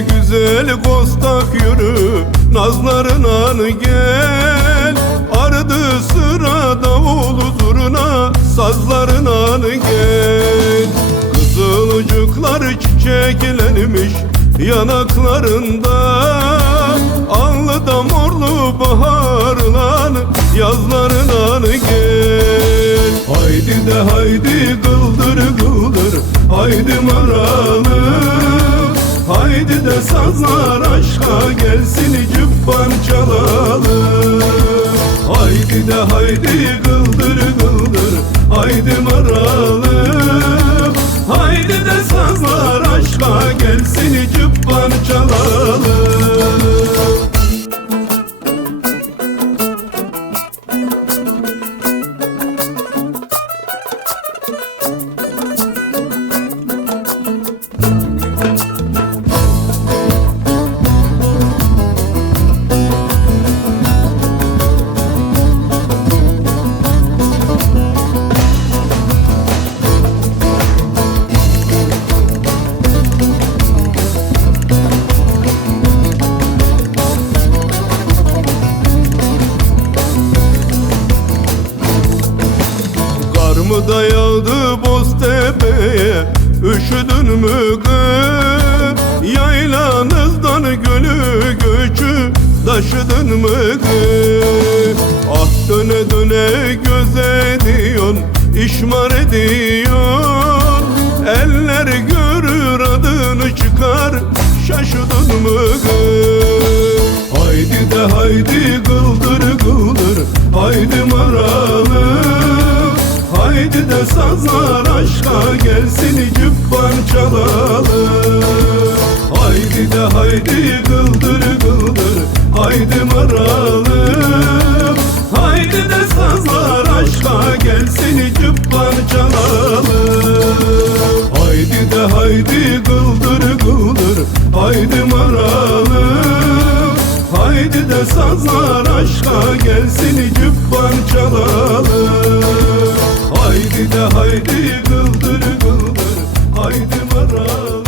Güzel kostak yürü Nazlarına gel. Ardı sıra davul zurna Sazlarına gel. Kızılcıklar çiçeklenmiş yanaklarında. Alnıda morlu baharlan yazlarına gel. Haydi de haydi kıldır kıldır haydi maralı sazlar aşka gelsin cübban çalalı Haydi de haydi kıldır kıldır haydi maralı. Haydi de sazlar aşka gelsin cübban çalalı da yağdı Boztepe'ye Üşüdün mü kız? Yaylanızdan gölü göçü Taşıdın mı kız? Ah döne döne göz ediyorsun İşmar ediyorsun. Eller görür adını çıkar Şaşırdın mı kız? Haydi de haydi kıldır kıldır Haydi maralı Haydi de sazlar aşka gelsin cübban çalalı Haydi de haydi kıldır kıldır Haydi maralı Haydi de sazlar aşka gelsin cübban çalalı Haydi de haydi kıldır kıldır Haydi maralı Haydi de sazlar aşka gelsin cübban çalalı Haydi de haydi bıldır bıldır Haydi maral.